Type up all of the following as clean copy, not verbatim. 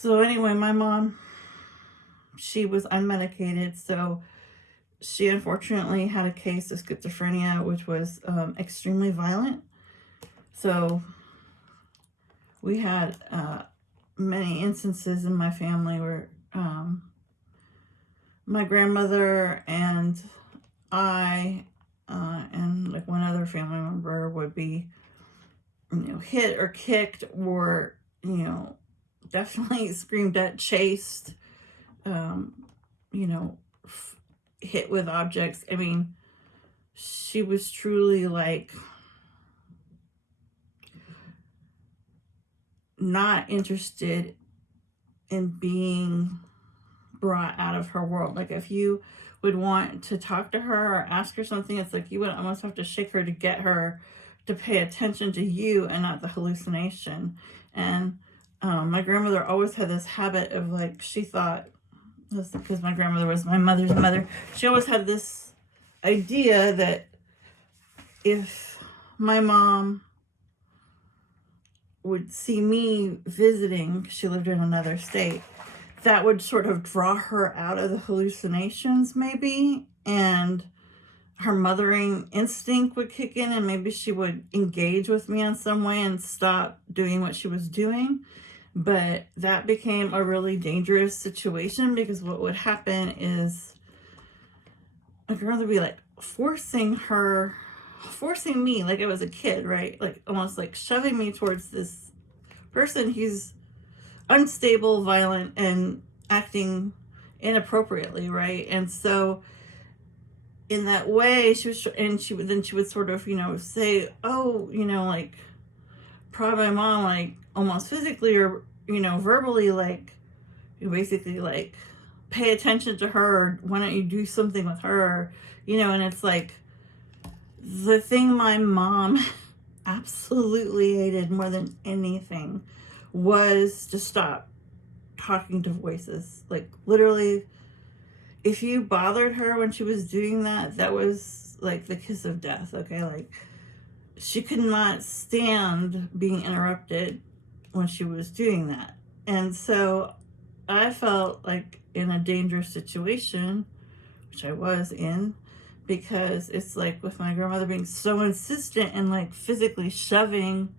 So anyway, my mom, she was unmedicated, so she unfortunately had a case of schizophrenia, which was extremely violent. So we had many instances in my family where my grandmother and I and like one other family member would be, hit or kicked or, definitely screamed at, chased, um, you know, hit with objects. I mean, she was truly like not interested in being brought out of her world. Like if you would want to talk to her or ask her something, it's like you would almost have to shake her to get her to pay attention to you and not the hallucination. And my grandmother always had this habit of like, she thought, because my grandmother was my mother's mother, she always had this idea that if my mom would see me visiting, she lived in another state, that would sort of draw her out of the hallucinations maybe, and her mothering instinct would kick in, and maybe she would engage with me in some way and stop doing what she was doing. But that became a really dangerous situation, because what would happen is my grandmother would be like forcing me like I was a kid, right? Like almost like shoving me towards this person who's unstable, violent, and acting inappropriately, right? And so in that way, she would sort of, say, oh, like prod my mom, like almost physically or, verbally, like basically like pay attention to her, or why don't you do something with her, and it's like the thing my mom absolutely hated more than anything was to stop talking to voices. Like literally, if you bothered her when she was doing that, that was like the kiss of death. Okay, like she could not stand being interrupted when she was doing that. And so I felt like in a dangerous situation, which I was in, because it's like with my grandmother being so insistent and like physically shoving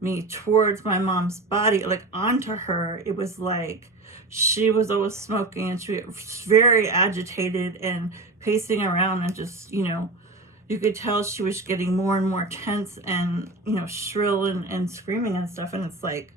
me towards my mom's body, like onto her. It was like she was always smoking and she was very agitated and pacing around, and just, you could tell she was getting more and more tense and, shrill and screaming and stuff. And it's like,